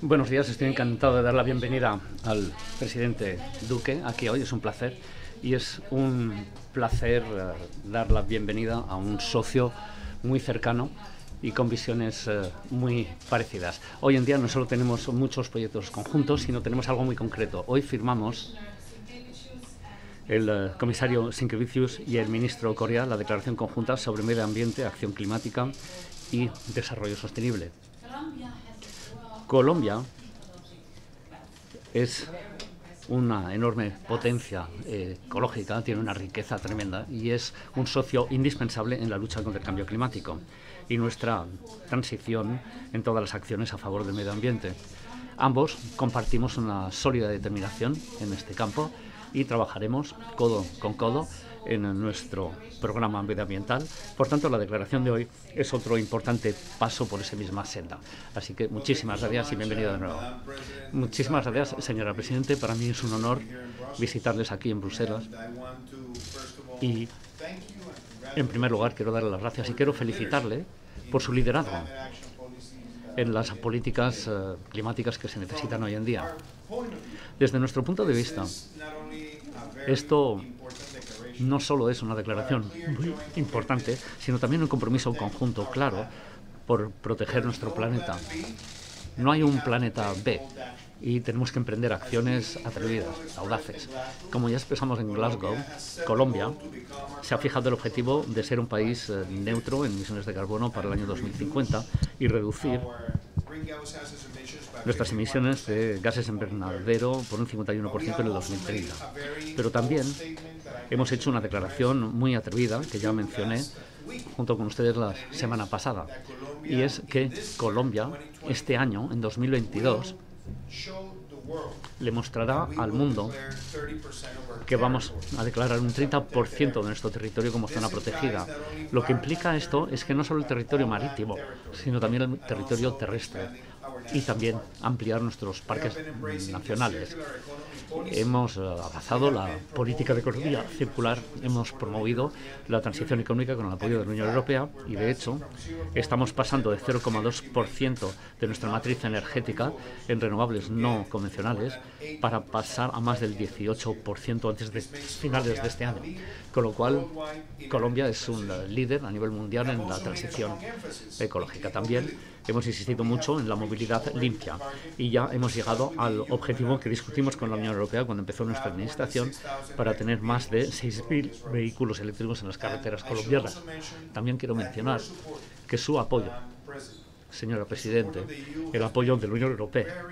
Buenos días, estoy encantado de dar la bienvenida al presidente Duque aquí hoy. Es un placer y es un placer dar la bienvenida a un socio muy cercano y con visiones muy parecidas. Hoy en día no solo tenemos muchos proyectos conjuntos, sino tenemos algo muy concreto. Hoy firmamos el comisario Sinkevičius y el ministro Correa la declaración conjunta sobre medio ambiente, acción climática y desarrollo sostenible. Colombia es una enorme potencia ecológica, tiene una riqueza tremenda y es un socio indispensable en la lucha contra el cambio climático y nuestra transición en todas las acciones a favor del medio ambiente. Ambos compartimos una sólida determinación en este campo y trabajaremos codo con codo en nuestro programa medioambiental. Por tanto, la declaración de hoy es otro importante paso por esa misma senda. Así que muchísimas gracias y bienvenido de nuevo. Muchísimas gracias, señora Presidente. Para mí es un honor visitarles aquí en Bruselas. Y, en primer lugar, quiero darle las gracias y quiero felicitarle por su liderazgo en las políticas climáticas que se necesitan hoy en día. Desde nuestro punto de vista, esto no solo es una declaración muy importante, sino también un compromiso conjunto claro por proteger nuestro planeta. No hay un planeta B y tenemos que emprender acciones atrevidas, audaces. Como ya expresamos en Glasgow, Colombia se ha fijado el objetivo de ser un país neutro en emisiones de carbono para el año 2050 y reducir nuestras emisiones de gases en invernadero por un 51% en el 2030. Pero también hemos hecho una declaración muy atrevida, que ya mencioné junto con ustedes la semana pasada, y es que Colombia, este año, en 2022, le mostrará al mundo que vamos a declarar un 30% de nuestro territorio como zona protegida. Lo que implica esto es que no solo el territorio marítimo, sino también el territorio terrestre y también ampliar nuestros parques nacionales. Hemos abrazado la política de economía circular, hemos promovido la transición económica con el apoyo de la Unión Europea y, de hecho, estamos pasando de 0,2% de nuestra matriz energética en renovables no convencionales para pasar a más del 18% antes de finales de este año. Con lo cual, Colombia es un líder a nivel mundial en la transición ecológica. También hemos insistido mucho en la movilidad limpia y ya hemos llegado al objetivo que discutimos con la Unión Europea cuando empezó nuestra administración para tener más de 6.000 vehículos eléctricos en las carreteras colombianas. También quiero mencionar que su apoyo, señora Presidente, el apoyo de la Unión Europea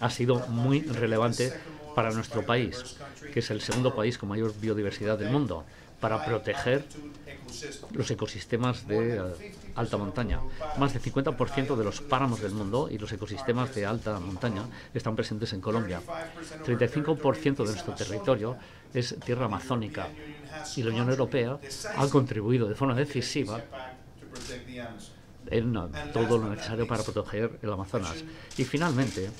ha sido muy relevante para nuestro país, que es el segundo país con mayor biodiversidad del mundo, para proteger los ecosistemas de alta montaña. Más del 50% de los páramos del mundo y los ecosistemas de alta montaña están presentes en Colombia. 35% de nuestro territorio es tierra amazónica y la Unión Europea ha contribuido de forma decisiva en todo lo necesario para proteger el Amazonas. Y finalmente,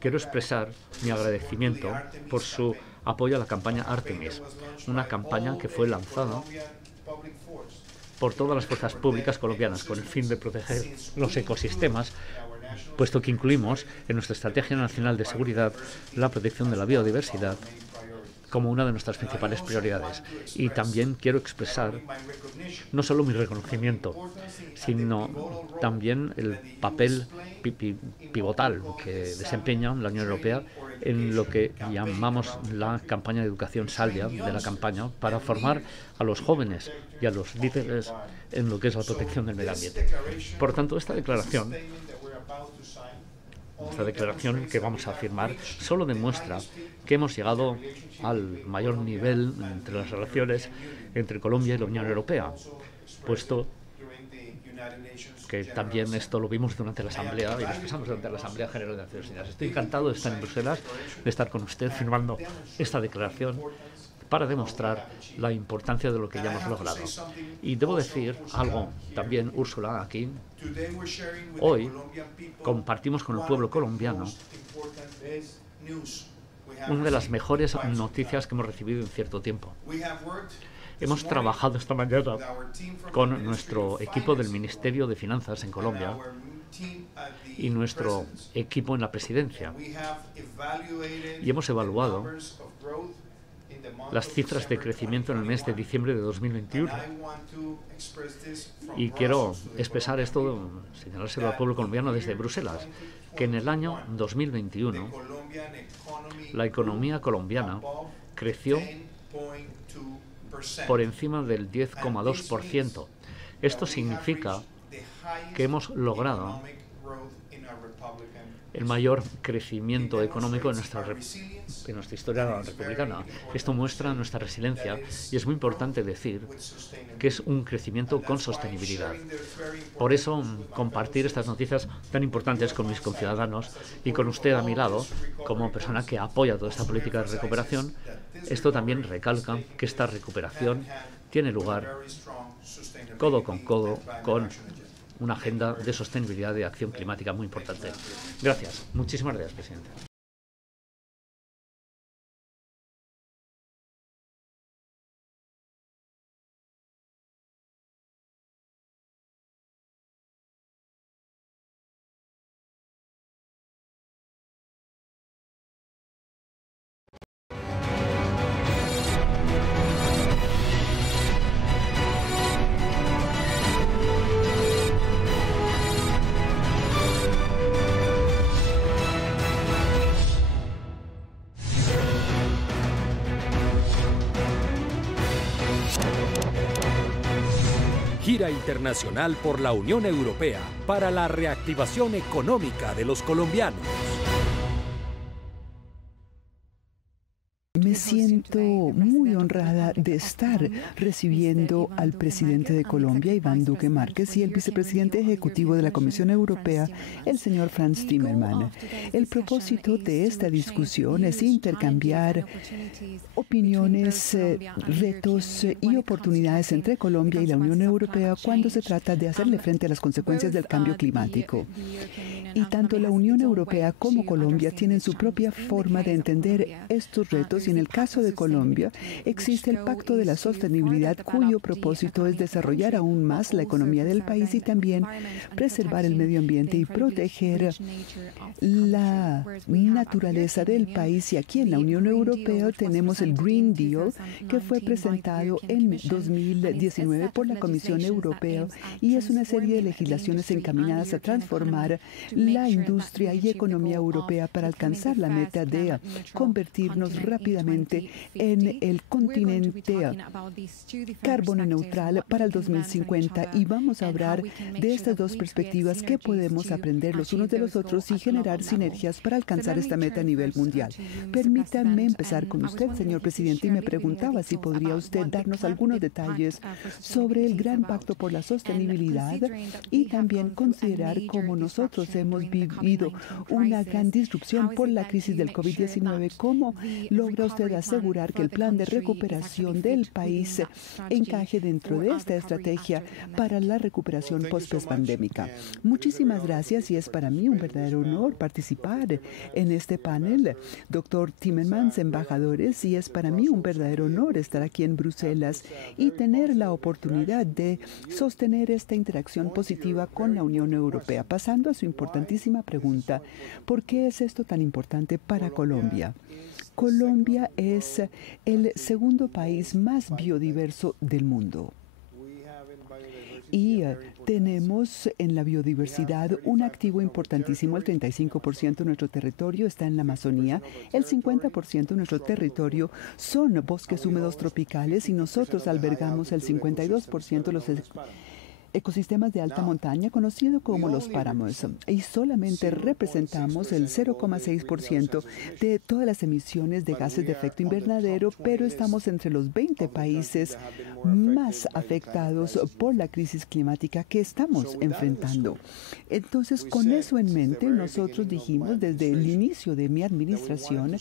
quiero expresar mi agradecimiento por su apoyo a la campaña Artemis, una campaña que fue lanzada por todas las fuerzas públicas colombianas con el fin de proteger los ecosistemas, puesto que incluimos en nuestra Estrategia Nacional de Seguridad la protección de la biodiversidad como una de nuestras principales prioridades. Y también quiero expresar no solo mi reconocimiento, sino también el papel pivotal que desempeña la Unión Europea en lo que llamamos la campaña de educación Salvia de la campaña para formar a los jóvenes y a los líderes en lo que es la protección del medio ambiente. Por tanto, esta declaración que vamos a firmar solo demuestra que hemos llegado al mayor nivel entre las relaciones entre Colombia y la Unión Europea, puesto que también esto lo vimos durante la Asamblea y lo expresamos durante la Asamblea General de Naciones Unidas. Estoy encantado de estar en Bruselas, de estar con usted firmando esta declaración para demostrar la importancia de lo que ya hemos logrado. Y debo decir algo también, Úrsula, aquí. Hoy compartimos con el pueblo colombiano una de las mejores noticias que hemos recibido en cierto tiempo. Hemos trabajado esta mañana con nuestro equipo del Ministerio de Finanzas en Colombia y nuestro equipo en la presidencia. Y hemos evaluado las cifras de crecimiento en el mes de diciembre de 2021. Y quiero expresar esto, señalárselo al pueblo colombiano desde Bruselas, que en el año 2021 la economía colombiana creció por encima del 10,2%. Esto significa que hemos logrado el mayor crecimiento económico en nuestra historia republicana. Esto muestra nuestra resiliencia y es muy importante decir que es un crecimiento con sostenibilidad. Por eso, compartir estas noticias tan importantes con mis conciudadanos y con usted a mi lado, como persona que apoya toda esta política de recuperación, esto también recalca que esta recuperación tiene lugar codo con una agenda de sostenibilidad y de acción climática muy importante. Gracias. Muchísimas gracias, presidente. Gira internacional por la Unión Europea para la reactivación económica de los colombianos. Me siento muy honrada de estar recibiendo al presidente de Colombia, Iván Duque Márquez, y el vicepresidente ejecutivo de la Comisión Europea, el señor Frans Timmermans. El propósito de esta discusión es intercambiar opiniones, retos y oportunidades entre Colombia y la Unión Europea cuando se trata de hacerle frente a las consecuencias del cambio climático. Y tanto la Unión Europea como Colombia tienen su propia forma de entender estos retos, y en el caso de Colombia existe el Pacto de la Sostenibilidad, cuyo propósito es desarrollar aún más la economía del país y también preservar el medio ambiente y proteger la naturaleza del país. Y aquí en la Unión Europea tenemos el Green Deal, que fue presentado en 2019 por la Comisión Europea, y es una serie de legislaciones encaminadas a transformar la industria y economía europea para alcanzar la meta de convertirnos rápidamente en el continente carbono neutral para el 2050. Y vamos a hablar de estas dos perspectivas, que podemos aprender los unos de los otros y generar sinergias para alcanzar esta meta a nivel mundial. Permítanme empezar con usted, señor presidente, y me preguntaba si podría usted darnos algunos detalles sobre el Gran Pacto por la Sostenibilidad y también considerar cómo nosotros hemos vivido una gran disrupción por la crisis del COVID-19. ¿Cómo logra usted asegurar que el plan de recuperación del país encaje dentro de esta estrategia para la recuperación post-pandémica? Muchísimas gracias, y es para mí un verdadero honor participar en este panel, doctor Timmermans, embajadores, y es para mí un verdadero honor estar aquí en Bruselas y tener la oportunidad de sostener esta interacción positiva con la Unión Europea. Pasando a su importantísima pregunta, ¿por qué es esto tan importante para Colombia? Colombia es el segundo país más biodiverso del mundo. Y tenemos en la biodiversidad un activo importantísimo. El 35% de nuestro territorio está en la Amazonía, el 50% de nuestro territorio son bosques húmedos tropicales, y nosotros albergamos el 52% de los ecosistemas de alta montaña, conocido como los páramos, y solamente representamos el 0,6% de todas las emisiones de gases de efecto invernadero, pero estamos entre los 20 países más afectados por la crisis climática que estamos enfrentando. Entonces, con eso en mente, nosotros dijimos desde el inicio de mi administración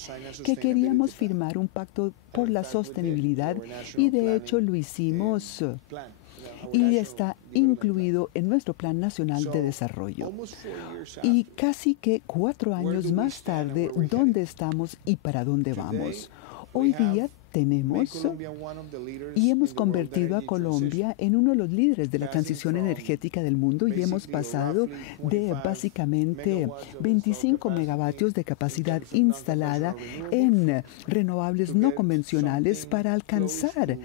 que queríamos firmar un pacto por la sostenibilidad, y de hecho lo hicimos, y está incluido en nuestro Plan Nacional de Desarrollo. Y casi que 4 años más tarde, ¿dónde estamos y para dónde vamos? Hoy día tenemos y hemos convertido a Colombia en uno de los líderes de la transición energética del mundo y hemos pasado de básicamente 25 megavatios de capacidad instalada en renovables no convencionales para alcanzar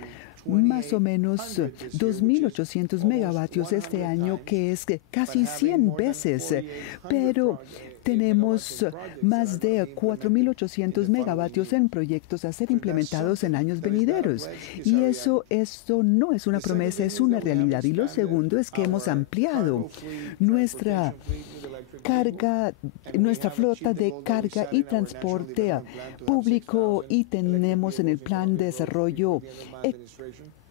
más o menos 2.800 megavatios este año, que es casi 100 veces, pero tenemos más de 4.800 megavatios en proyectos a ser implementados en años venideros. Y esto no es una promesa, es una realidad. Y lo segundo es que hemos ampliado nuestra flota de carga y transporte público y tenemos en el plan de desarrollo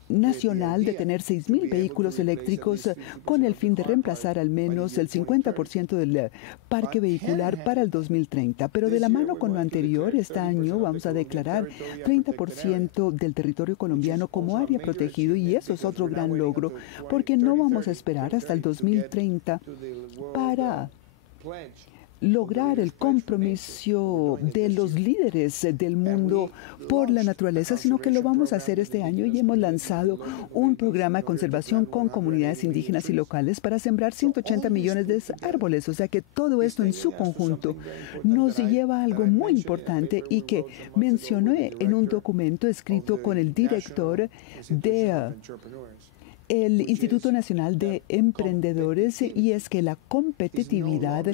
nacional de tener 6.000 vehículos eléctricos con el fin de reemplazar al menos el 50% del parque vehicular para el 2030. Pero de la mano con lo anterior, este año vamos a declarar 30% del territorio colombiano como área protegido y eso es otro gran logro porque no vamos a esperar hasta el 2030 para lograr el compromiso de los líderes del mundo por la naturaleza, sino que lo vamos a hacer este año y hemos lanzado un programa de conservación con comunidades indígenas y locales para sembrar 180 millones de árboles. O sea que todo esto en su conjunto nos lleva a algo muy importante y que mencioné en un documento escrito con el director de el Instituto Nacional de Emprendedores, y es que la competitividad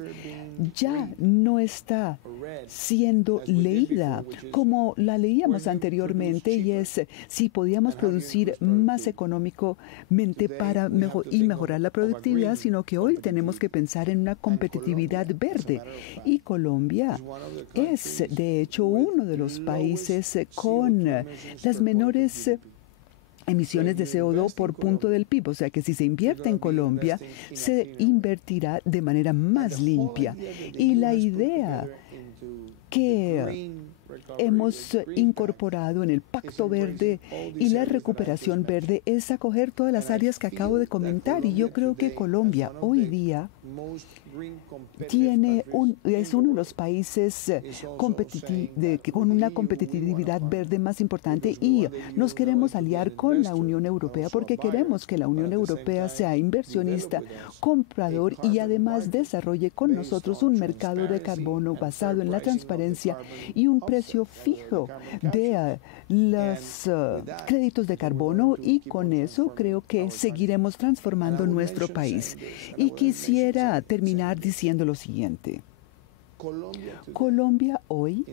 ya no está siendo leída como la leíamos anteriormente, y es si podíamos producir más económicamente para mejorar la productividad, sino que hoy tenemos que pensar en una competitividad verde. Y Colombia es, de hecho, uno de los países con las menores emisiones de CO2 por punto del PIB. O sea que si se invierte en Colombia, se invertirá de manera más limpia. Y la idea que hemos incorporado en el Pacto Verde y la recuperación verde es acoger todas las áreas que acabo de comentar. Y yo creo que Colombia hoy día es uno de los países con una competitividad verde más importante, y nos queremos aliar con la Unión Europea porque queremos que la Unión Europea sea inversionista, comprador y además desarrolle con nosotros un mercado de carbono basado en la transparencia y un precio fijo de los créditos de carbono, y con eso creo que seguiremos transformando nuestro país. Y quisiera terminar diciendo lo siguiente. Colombia hoy,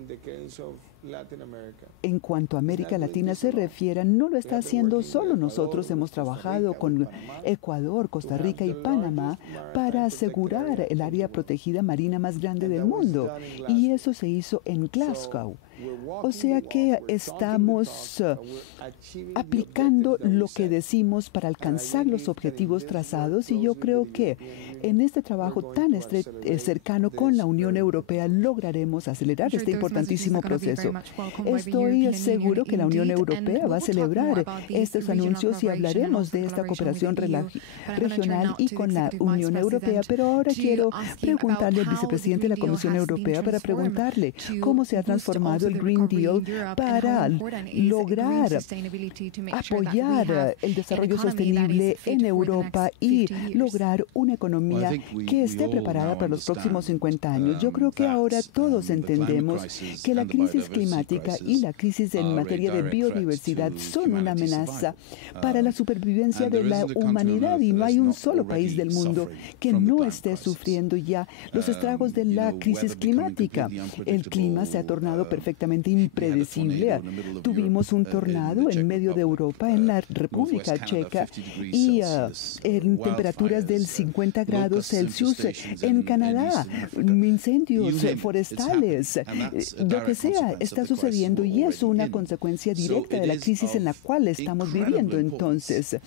en cuanto a América Latina se refiere, no lo está haciendo solo. Nosotros hemos trabajado con Ecuador, Costa Rica y Panamá para asegurar el área protegida marina más grande del mundo, y eso se hizo en Glasgow. O sea que estamos aplicando lo que decimos para alcanzar los objetivos trazados, y yo creo que en este trabajo tan cercano con la Unión Europea lograremos acelerar este importantísimo proceso. Estoy seguro que la Unión Europea va a celebrar estos anuncios y hablaremos de esta cooperación regional y con la Unión Europea, pero ahora quiero preguntarle al vicepresidente de la Comisión Europea para preguntarle cómo se ha transformado el Green Deal para lograr apoyar el desarrollo sostenible en Europa y lograr una economía que esté preparada para los próximos 50 años. Yo creo que ahora todos entendemos que la crisis climática y la crisis en materia de biodiversidad son una amenaza para la supervivencia de la humanidad, y no hay un solo país del mundo que no esté sufriendo ya los estragos de la crisis climática. El clima se ha tornado perfectamente impredecible. Tuvimos un tornado en medio de Europa, en la República Checa, y en temperaturas del 50 grados Celsius en Canadá, incendios forestales, lo que sea está sucediendo, y es una consecuencia directa de la crisis en la cual estamos viviendo. Entonces,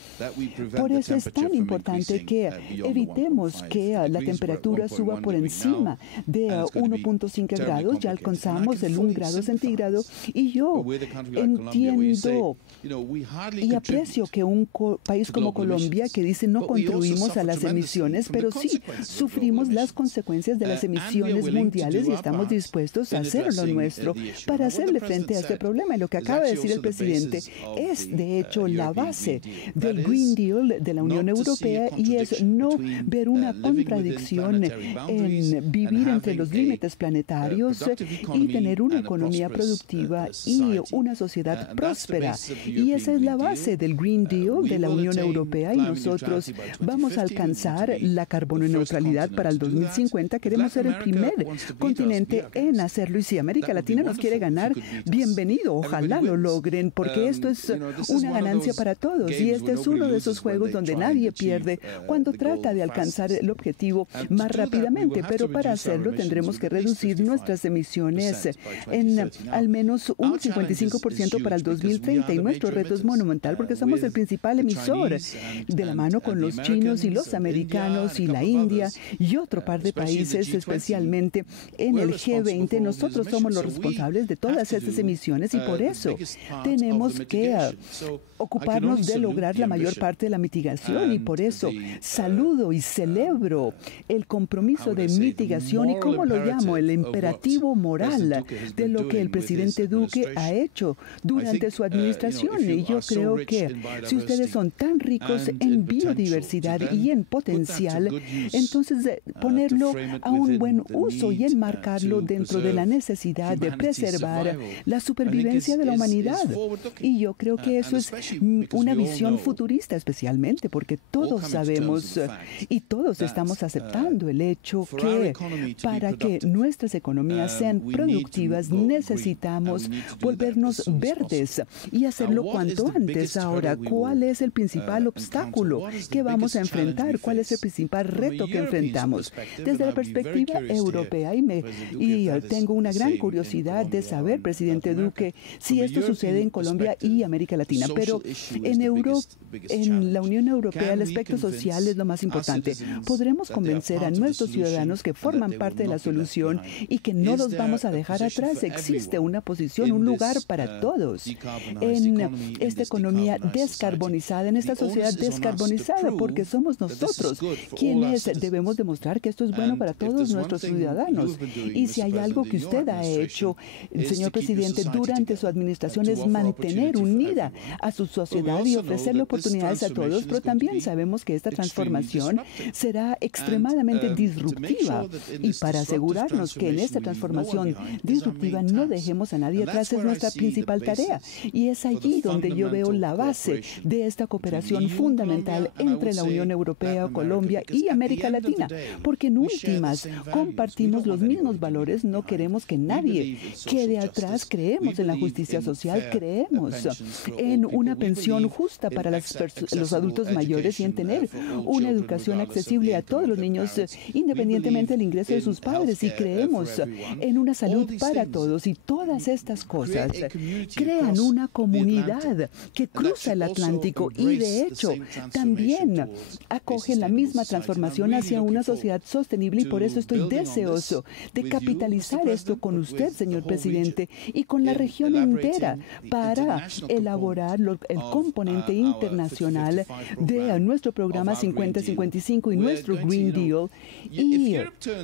por eso es tan importante que evitemos que la temperatura suba por encima de 1.5 grados. Ya alcanzamos el 1 grado centígrado, y yo entiendo y aprecio que un país como Colombia, que dice no contribuimos a las emisiones, pero sí sufrimos las consecuencias de las emisiones mundiales y estamos dispuestos a hacer lo nuestro para hacerle frente a este problema. Y lo que acaba de decir el presidente es, de hecho, la base del Green Deal de la Unión Europea, y es no ver una contradicción en vivir entre los límites planetarios y tener una economía productiva y una sociedad próspera. Y esa es la base del Green Deal de la Unión Europea, y nosotros vamos a alcanzar la carbono neutralidad para el 2050. Queremos ser el primer continente en hacerlo, y si América Latina nos quiere ganar, bienvenido, ojalá lo logren, porque esto es una ganancia para todos, y este es uno de esos juegos donde nadie pierde cuando trata de alcanzar el objetivo más rápidamente, pero para hacerlo tendremos que reducir nuestras emisiones en al menos un 55% para el 2030, y nuestro reto es monumental porque somos el principal emisor, de la mano con los chinos y los americanos y la India y otro par de países, especialmente en el G20. Nosotros somos los responsables de todas estas emisiones, y por eso tenemos que ocuparnos de lograr la mayor parte de la mitigación, y por eso saludo y celebro el compromiso de mitigación, y como lo llamo, el imperativo moral de lo que el presidente Duque ha hecho durante su administración. Y yo creo que si ustedes son tan ricos en biodiversidad y en potencial, entonces ponerlo a un buen uso y enmarcarlo dentro de la necesidad de preservar la supervivencia de la humanidad. Y yo creo que eso es una visión futurista, especialmente porque todos sabemos y todos estamos aceptando el hecho que para que nuestras economías sean productivas necesitamos volvernos verdes y hacerlo cuanto antes. Ahora, ¿cuál es el principal obstáculo que vamos a enfrentar? ¿Cuál es el principal reto que enfrentamos? Desde la perspectiva europea, y tengo una gran curiosidad de saber, presidente Duque, si esto sucede en Colombia y América Latina, pero en la Unión Europea el aspecto social es lo más importante. ¿Podremos convencer a nuestros ciudadanos que forman parte de la solución y que no los vamos a dejar atrás? Existe una posición, un lugar para todos en esta economía descarbonizada, en esta sociedad descarbonizada, porque somos nosotros quienes debemos demostrar que esto es bueno para todos nuestros ciudadanos. Y si hay algo que usted ha hecho, señor presidente, durante su administración, es mantener unida a su sociedad y ofrecerle oportunidades a todos, pero también sabemos que esta transformación será extremadamente disruptiva, y para asegurarnos que en esta transformación disruptiva no dejemos a nadie atrás es nuestra principal tarea, y es allí donde yo veo la base de esta cooperación fundamental entre la Unión Europea, Colombia y América Latina, porque en últimas compartimos los mismos valores, no queremos que nadie quede atrás, creemos en la justicia social, creemos en una pensión justa para los adultos mayores y en tener una educación accesible a todos los niños independientemente del ingreso de sus padres, y creemos en una salud para todos, y todas estas cosas crean una comunidad que cruza el Atlántico y de hecho también acoge la misma transformación hacia una sociedad sostenible, y por eso estoy deseoso de capitalizar esto con usted, señor presidente, y con la región entera para elaborar el componente internacional de nuestro programa 50-55 y nuestro Green Deal. Y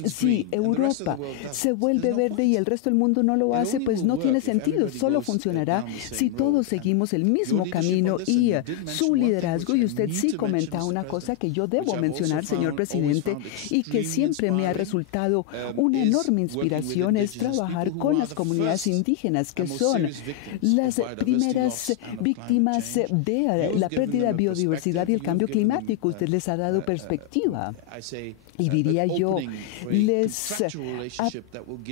si Europa se vuelve verde y el resto del mundo no lo hace, pues no tiene sentido. Solo funcionará si todos seguimos el mismo camino y su liderazgo. Y usted sí comenta una cosa que yo debo mencionar, señor presidente, y que siempre me ha resultado una enorme inspiración, es trabajar con las comunidades indígenas, que son las primeras víctimas de la pérdida de biodiversidad y el cambio climático. Usted les ha dado perspectiva. Y diría yo, les ha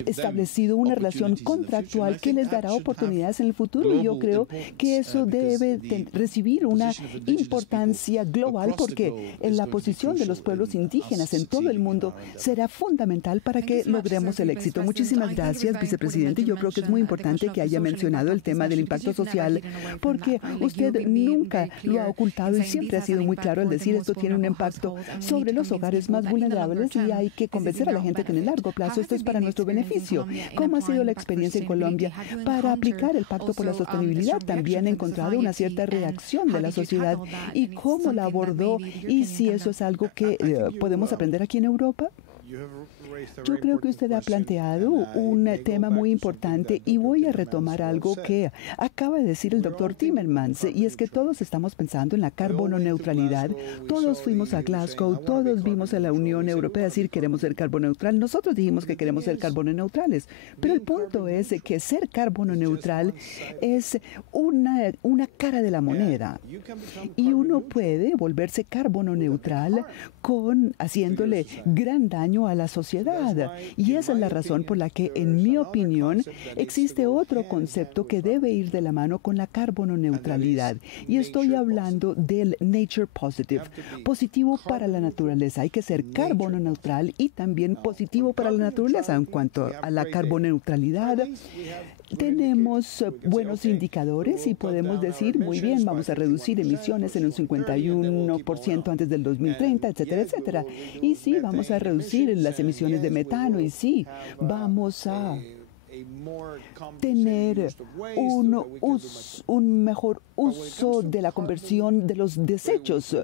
establecido una relación contractual que les dará oportunidades en el futuro. Y yo creo que eso debe recibir una importancia global, porque en la posición de los pueblos indígenas en todo el mundo será fundamental para que logremos el éxito. Muchísimas gracias, vicepresidente. Yo creo que es muy importante que haya mencionado el tema del impacto social, porque usted nunca lo ha ocultado y siempre ha sido muy claro al decir esto tiene un impacto sobre los hogares más vulnerables y hay que convencer a la gente que en el largo plazo esto es para nuestro beneficio. ¿Cómo ha sido la experiencia experiencia en Colombia para aplicar el Pacto por la Sostenibilidad. También he encontrado una cierta reacción de la sociedad y cómo la abordó y si eso es algo que podemos aprender aquí en Europa. Yo creo que usted ha planteado un tema muy importante y voy a retomar algo que acaba de decir el doctor Timmermans, y es que todos estamos pensando en la carbono neutralidad. Todos fuimos a Glasgow, todos vimos a la Unión Europea decir queremos ser carbono neutral. Nosotros dijimos que queremos ser carbono neutrales, pero el punto es que ser carbono neutral es una cara de la moneda y uno puede volverse carbono neutral haciéndole gran daño a la sociedad. Y esa es la razón por la que, en mi opinión, existe otro concepto que debe ir de la mano con la carbono neutralidad. Y estoy hablando del nature positive, positivo para la naturaleza. Hay que ser carbono neutral y también positivo para la naturaleza. En cuanto a la carbono neutralidad, tenemos buenos indicadores y podemos decir, muy bien, vamos a reducir emisiones en un 51% antes del 2030, etcétera, etcétera. Y sí, vamos a reducir las emisiones de metano y sí, vamos a tener un mejor uso de la conversión de los desechos.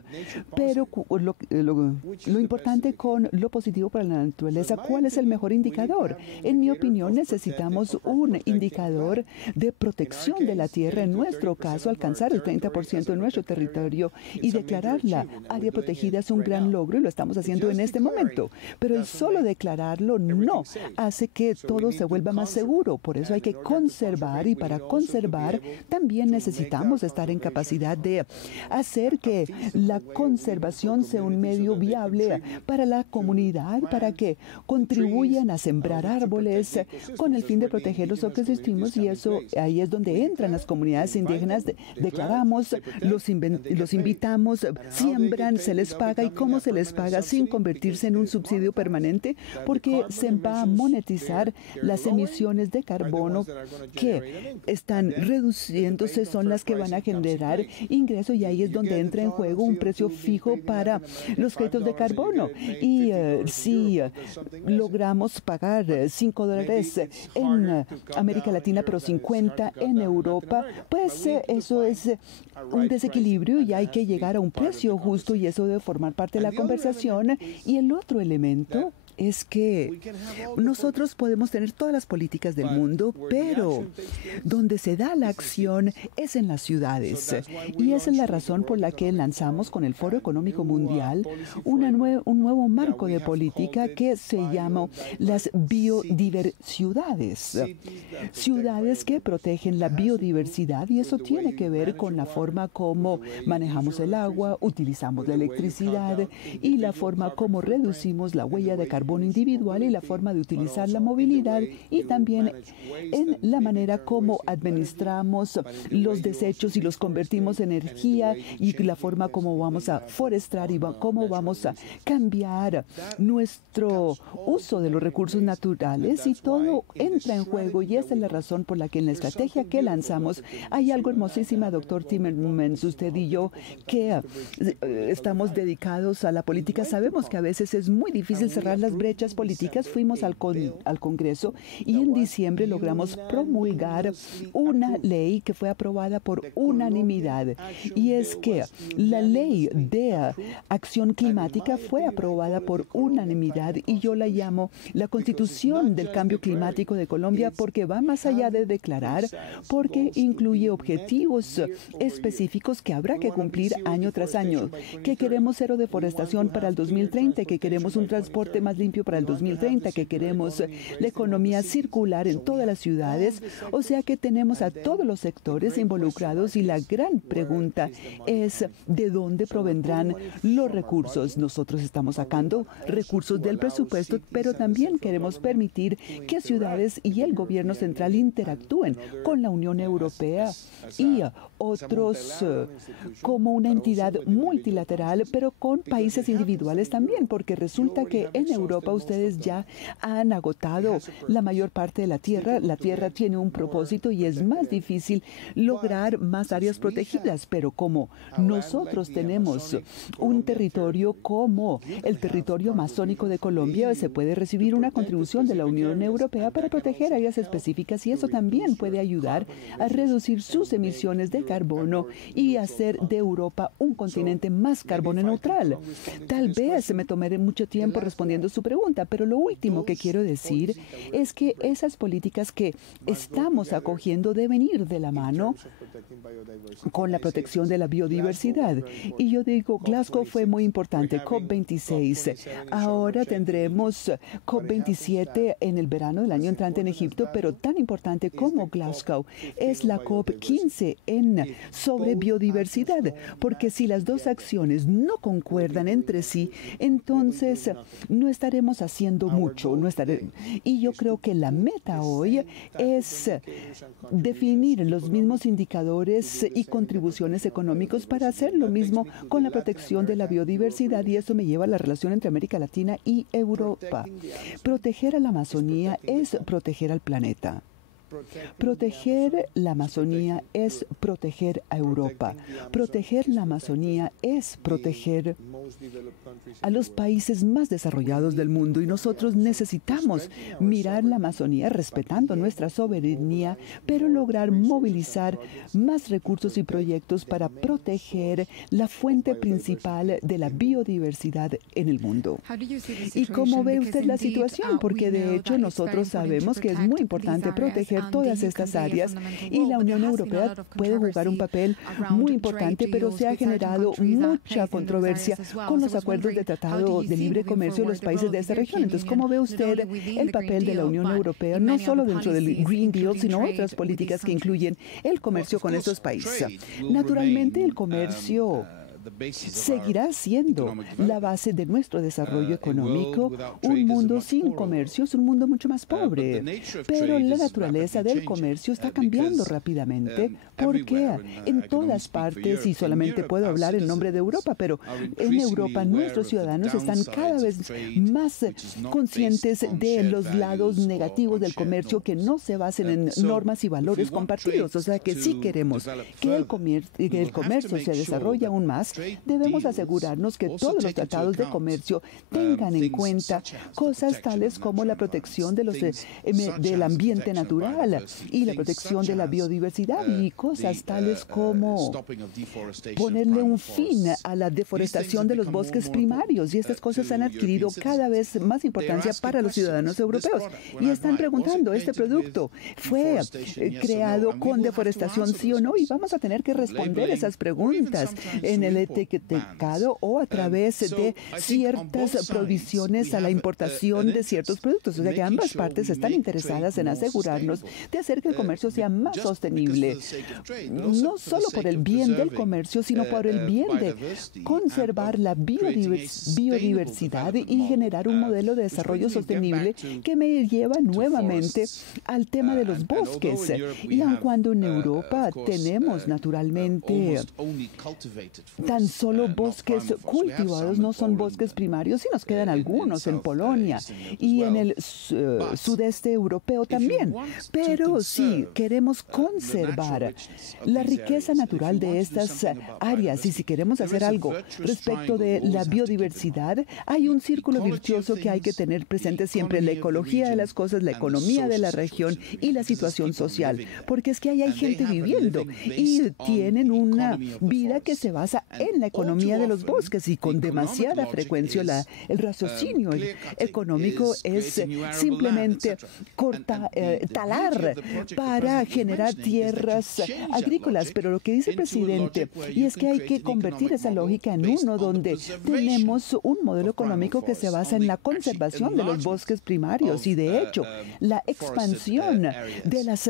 Pero lo importante con lo positivo para la naturaleza, ¿cuál es el mejor indicador? En mi opinión, necesitamos un indicador de protección de la tierra. En nuestro caso, alcanzar el 30% de nuestro territorio y declararla área protegida es un gran logro y lo estamos haciendo en este momento. Pero el solo declararlo no hace que todo se vuelva más seguro. Por eso hay que conservar, y para conservar también necesitamos estar en capacidad de hacer que la conservación sea un medio viable para la comunidad, para que contribuyan a sembrar árboles con el fin de proteger los ecosistemas, y eso ahí es donde entran las comunidades indígenas. Declaramos, los invitamos, siembran, se les paga. ¿Y cómo se les paga? Sin convertirse en un subsidio permanente, porque se va a monetizar las emisiones de carbono que están reduciéndose, son las que van a generar ingresos, y ahí es donde entra en juego un precio fijo para los créditos de carbono. Y si logramos pagar $5 en América Latina, pero 50 en Europa, pues eso es un desequilibrio y hay que llegar a un precio justo, y eso debe formar parte de la conversación. Y el otro elemento es que nosotros podemos tener todas las políticas del mundo, pero donde se da la acción es en las ciudades. Y esa es la razón por la que lanzamos con el Foro Económico Mundial un nuevo marco de política que se llama las biodiversidades. Ciudades que protegen la biodiversidad, y eso tiene que ver con la forma como manejamos el agua, utilizamos la electricidad y la forma como reducimos la huella de carbono individual y la forma de utilizar la movilidad, y también en la manera como administramos los desechos y los convertimos en energía, y la forma como vamos a forestar y cómo vamos a cambiar nuestro uso de los recursos naturales, y todo entra en juego. Y esa es la razón por la que en la estrategia que lanzamos hay algo hermosísima, doctor Timmermans, usted y yo, que estamos dedicados a la política. Sabemos que a veces es muy difícil cerrar las brechas políticas. Fuimos al Congreso y en diciembre logramos promulgar una ley que fue aprobada por unanimidad, y es que la ley de acción climática fue aprobada por unanimidad, y yo la llamo la Constitución del Cambio Climático de Colombia, porque va más allá de declarar, porque incluye objetivos específicos que habrá que cumplir año tras año, que queremos cero deforestación para el 2030, que queremos un transporte más limpio para el 2030, que queremos la economía circular en todas las ciudades. O sea que tenemos a todos los sectores involucrados, y la gran pregunta es ¿de dónde provendrán los recursos? Nosotros estamos sacando recursos del presupuesto, pero también queremos permitir que ciudades y el gobierno central interactúen con la Unión Europea y otros como una entidad multilateral, pero con países individuales también, porque resulta que en Europa Europa ustedes ya han agotado la mayor parte de la tierra. La tierra tiene un propósito y es más difícil lograr más áreas protegidas, pero como nosotros tenemos un territorio como el territorio amazónico de Colombia, se puede recibir una contribución de la Unión Europea para proteger áreas específicas y eso también puede ayudar a reducir sus emisiones de carbono y hacer de Europa un continente más carbono neutral. Tal vez me tomaré mucho tiempo respondiendo su pregunta, pero lo último que quiero decir es que esas políticas que estamos acogiendo deben ir de la mano con la protección de la biodiversidad. Y yo digo, Glasgow fue muy importante, COP26. Ahora tendremos COP27 en el verano del año entrante en Egipto, pero tan importante como Glasgow es la COP15 sobre biodiversidad, porque si las dos acciones no concuerdan entre sí, entonces no estaremos haciendo mucho. Y yo creo que la meta hoy es definir los mismos indicadores y contribuciones económicos para hacer lo mismo con la protección de la biodiversidad, y eso me lleva a la relación entre América Latina y Europa. Proteger a la Amazonía es proteger al planeta. Proteger la Amazonía es proteger a Europa. Proteger la Amazonía es proteger a los países más desarrollados del mundo, y nosotros necesitamos mirar la Amazonía respetando nuestra soberanía, pero lograr movilizar más recursos y proyectos para proteger la fuente principal de la biodiversidad en el mundo. ¿Y cómo ve usted la situación? Porque de hecho nosotros sabemos que es muy importante proteger todas estas áreas y la Unión Europea puede jugar un papel muy importante, pero se ha generado mucha controversia con los acuerdos de tratado de libre comercio de los países de esta región. Entonces, ¿cómo ve usted el papel de la Unión Europea, no solo dentro del Green Deal, sino otras políticas que incluyen el comercio con estos países? Naturalmente, el comercio seguirá siendo la base de nuestro desarrollo económico. Un mundo sin comercio es un mundo mucho más pobre, pero la naturaleza del comercio está cambiando rápidamente porque en todas partes, y solamente puedo hablar en nombre de Europa, pero en Europa nuestros ciudadanos están cada vez más conscientes de los lados negativos del comercio que no se basen en normas y valores compartidos. O sea que si queremos que el comercio se desarrolle aún más, debemos asegurarnos que todos los tratados de comercio tengan en cuenta cosas tales como la protección del ambiente natural y la protección de la biodiversidad, y cosas tales como ponerle un fin a la deforestación de los bosques primarios. Y estas cosas han adquirido cada vez más importancia para los ciudadanos europeos. Y están preguntando, ¿este producto fue creado con deforestación, sí o no? Y vamos a tener que responder esas preguntas en el etiquetado o a través de ciertas prohibiciones a la importación de ciertos productos. O sea que ambas partes están interesadas en asegurarnos de hacer que el comercio sea más sostenible, no solo por el bien del comercio, sino por el bien de conservar la biodiversidad y generar un modelo de desarrollo sostenible que me lleva nuevamente al tema de los bosques. Y aun cuando en Europa tenemos naturalmente tan solo bosques cultivados, no son bosques primarios, y nos quedan algunos en Polonia y en el sudeste europeo también. Pero si queremos conservar la riqueza natural de estas áreas y si queremos hacer algo respecto de la biodiversidad, hay un círculo virtuoso que hay que tener presente siempre: la ecología de las cosas, la economía de la región y la situación social. Porque es que ahí hay gente viviendo y tienen una vida que se basa en la economía de los bosques, y con demasiada frecuencia el raciocinio económico es simplemente talar para generar tierras agrícolas. Pero lo que dice el presidente, y es que hay que convertir esa lógica en uno donde tenemos un modelo económico que se basa en la conservación de los bosques primarios, y de hecho la expansión de las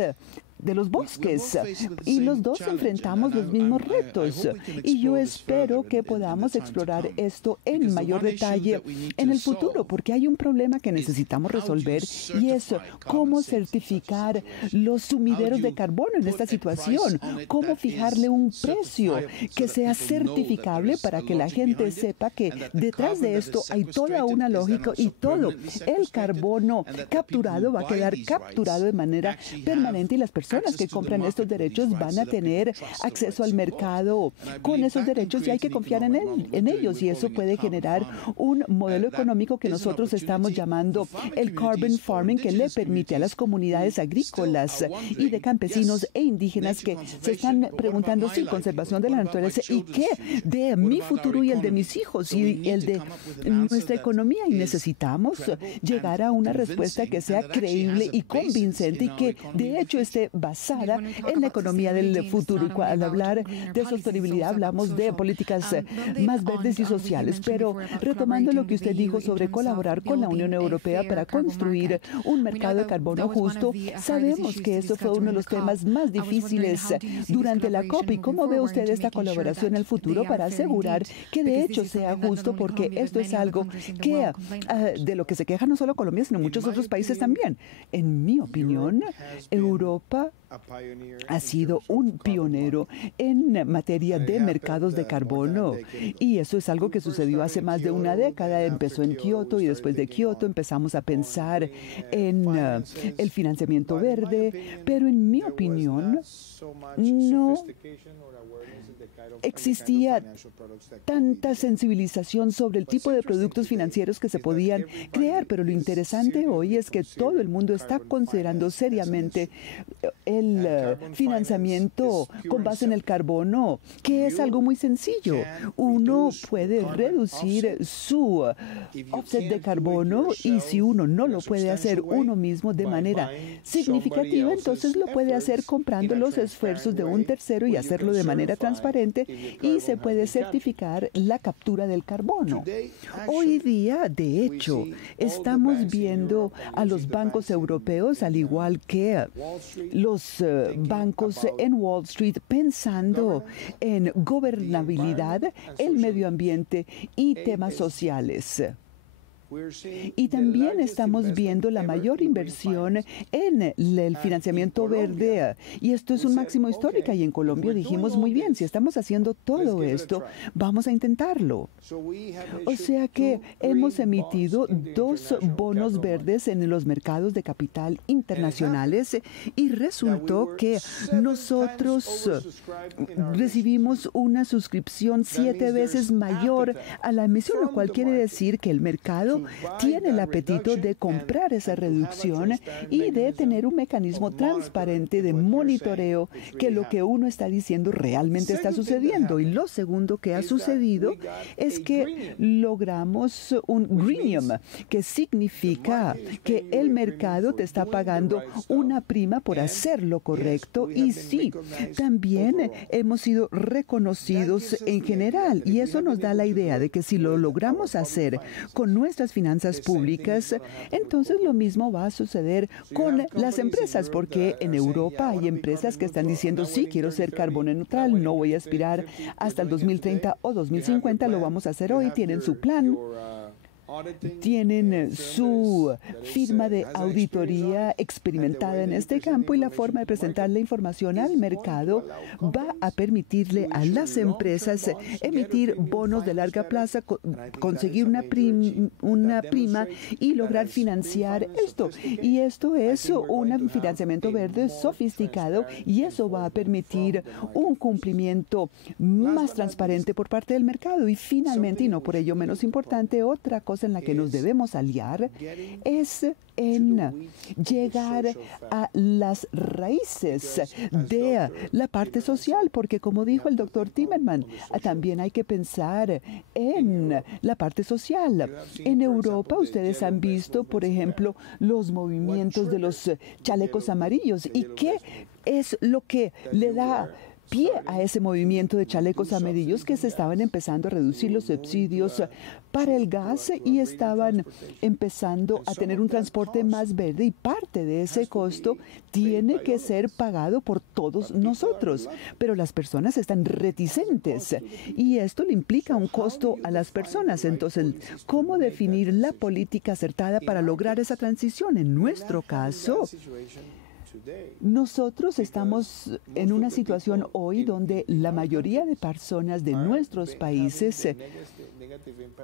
los bosques. Y los dos enfrentamos los mismos retos. Y yo espero que podamos explorar esto en mayor detalle en el futuro, porque hay un problema que necesitamos resolver y es cómo certificar los sumideros de carbono en esta situación, cómo fijarle un precio que sea certificable para que la gente sepa que detrás de esto hay toda una lógica y todo el carbono capturado va a quedar capturado de manera permanente y las personas que compran estos derechos van a tener acceso al mercado con esos derechos y hay que confiar en ellos y eso puede generar un modelo económico que nosotros estamos llamando el carbon farming, que le permite a las comunidades agrícolas y de campesinos e indígenas que se están preguntando si conservación de la naturaleza y qué de mi futuro y el de mis hijos y el de nuestra economía y necesitamos llegar a una respuesta que sea creíble y convincente y que de hecho esté basada en la economía del futuro. Y al hablar de sostenibilidad hablamos de políticas más verdes y sociales, pero retomando lo que usted dijo sobre colaborar con la Unión Europea para construir un mercado de carbono justo, sabemos que eso fue uno de los temas más difíciles durante la COP. ¿Y cómo ve usted esta colaboración en el futuro para asegurar que de hecho sea justo? Porque esto es algo que de lo que se queja no solo Colombia, sino muchos otros países también. En mi opinión, Europa ha sido un pionero en materia de mercados de carbono y eso es algo que sucedió hace más de una década. Empezó en Kioto y después de Kioto empezamos a pensar en el financiamiento verde, pero en mi opinión no existía tanta sensibilización sobre el tipo de productos financieros que se podían crear, pero lo interesante hoy es que todo el mundo está considerando seriamente el financiamiento con base en el carbono, que es algo muy sencillo. Uno puede reducir su offset de carbono y si uno no lo puede hacer uno mismo de manera significativa, entonces lo puede hacer comprando los esfuerzos de un tercero y hacerlo de manera transparente y se puede certificar la captura del carbono. Hoy día, de hecho, estamos viendo a los bancos europeos, al igual que los bancos en Wall Street, pensando en gobernabilidad, el medio ambiente y temas sociales. Y también estamos viendo la mayor inversión en el financiamiento verde. Y esto es un máximo histórico. Y en Colombia dijimos, muy bien, si estamos haciendo todo esto, vamos a intentarlo. O sea que hemos emitido 2 bonos verdes en los mercados de capital internacionales y resultó que nosotros recibimos una suscripción 7 veces mayor a la emisión, lo cual quiere decir que el mercado tiene el apetito de comprar esa reducción y de tener un mecanismo transparente de monitoreo que lo que uno está diciendo realmente está sucediendo. Y lo segundo que ha sucedido es que logramos un greenium, que significa que el mercado te está pagando una prima por hacer lo correcto y sí, también hemos sido reconocidos en general y eso nos da la idea de que si lo logramos hacer con nuestras finanzas públicas, entonces lo mismo va a suceder con las empresas, porque en Europa hay empresas que están diciendo, sí, quiero ser carbono neutral, no voy a aspirar hasta el 2030 o 2050, lo vamos a hacer hoy, tienen su plan. Tienen su firma de auditoría experimentada en este campo y la forma de presentar la información al mercado va a permitirle a las empresas emitir bonos de larga plaza, conseguir una prima y lograr financiar esto. Y esto es un financiamiento verde sofisticado y eso va a permitir un cumplimiento más transparente por parte del mercado. Y finalmente, y no por ello menos importante, otra cosa en la que nos debemos aliar es en llegar a las raíces de la parte social, porque como dijo el doctor Timmermans, también hay que pensar en la parte social. En Europa ustedes han visto, por ejemplo, los movimientos de los chalecos amarillos y qué es lo que le da pie a ese movimiento de chalecos amarillos que se estaban empezando a reducir los subsidios para el gas y estaban empezando a tener un transporte más verde, y parte de ese costo tiene que ser pagado por todos nosotros. Pero las personas están reticentes y esto le implica un costo a las personas. Entonces, ¿cómo definir la política acertada para lograr esa transición? En nuestro caso, nosotros estamos en una situación hoy donde la mayoría de personas de nuestros países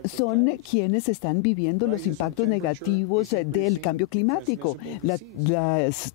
son quienes están viviendo los impactos negativos del cambio climático. La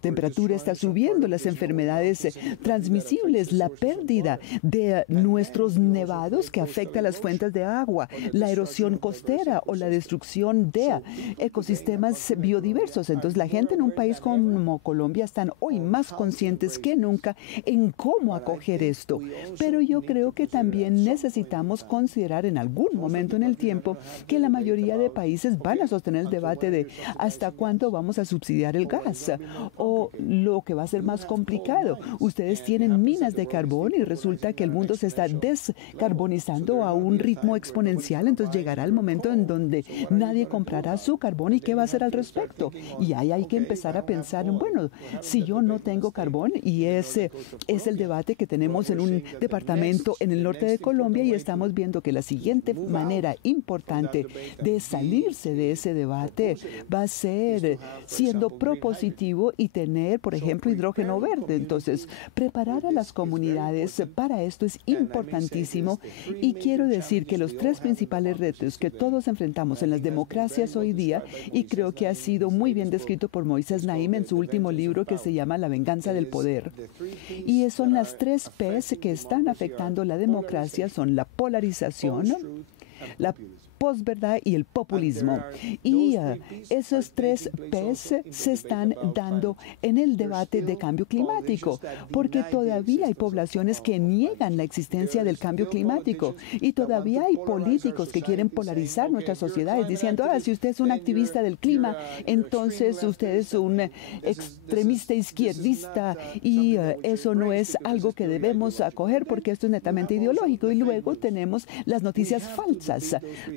temperatura está subiendo, las enfermedades transmisibles, la pérdida de nuestros nevados que afecta a las fuentes de agua, la erosión costera o la destrucción de ecosistemas biodiversos. Entonces, la gente en un país como Colombia están hoy más conscientes que nunca en cómo acoger esto. Pero yo creo que también necesitamos considerar en algún momento en el tiempo que la mayoría de países van a sostener el debate de hasta cuándo vamos a subsidiar el gas, o lo que va a ser más complicado. Ustedes tienen minas de carbón y resulta que el mundo se está descarbonizando a un ritmo exponencial, entonces llegará el momento en donde nadie comprará su carbón, y qué va a hacer al respecto. Y ahí hay que empezar a pensar en, bueno, si yo no tengo carbón, y ese es el debate que tenemos en un departamento en el norte de Colombia, y estamos viendo que la siguiente manera importante de salirse de ese debate va a ser siendo propositivo y tener, por ejemplo, hidrógeno verde. Entonces, preparar a las comunidades para esto es importantísimo, y quiero decir que los tres principales retos que todos enfrentamos en las democracias hoy día, y creo que ha sido muy bien descrito por Moisés Naim en su último libro que se llama La venganza del poder, y son las tres P's que están afectando la democracia, son la polarización, la posverdad y el populismo. Y esos tres P's se están dando en el debate de cambio climático, porque todavía hay poblaciones que niegan la existencia del cambio climático, y todavía hay políticos que quieren polarizar nuestras sociedades diciendo, si usted es un activista del clima, entonces usted es un extremista izquierdista, y eso no es algo que debemos acoger porque esto es netamente ideológico. Y luego tenemos las noticias falsas.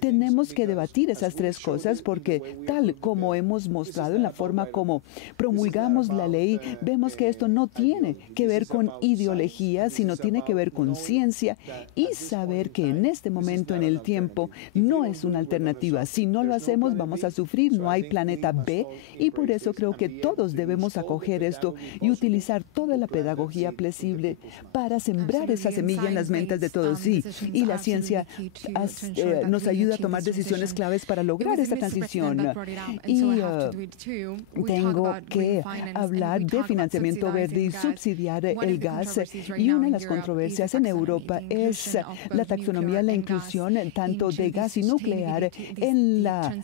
Tenemos que debatir esas tres cosas porque, tal como hemos mostrado en la forma como promulgamos la ley, vemos que esto no tiene que ver con ideología, sino tiene que ver con ciencia, y saber que en este momento en el tiempo no es una alternativa. Si no lo hacemos, vamos a sufrir, no hay planeta B, y por eso creo que todos debemos acoger esto y utilizar toda la pedagogía posible para sembrar esa semilla en las mentes de todos. Sí, y la ciencia nos ayuda a tomar decisiones claves para lograr esta transición. Y tengo que hablar de financiamiento verde y subsidiar el gas. Y una de las controversias en Europa es la taxonomía, la inclusión tanto de gas y nuclear en la